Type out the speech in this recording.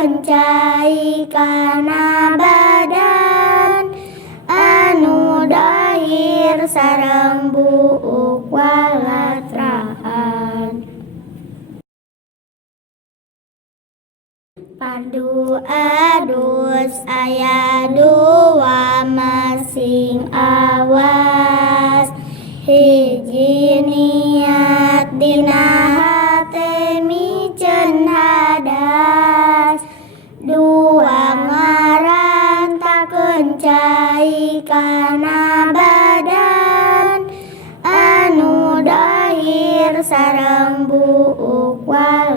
kencai kana badan anu dahir sareng buuk walatraan. Pardu adus aya dua masing awas, hiji niat dina hate micen hadas, dua ngarantakeun cai kana badan anu dahir sareng buuk walatraan.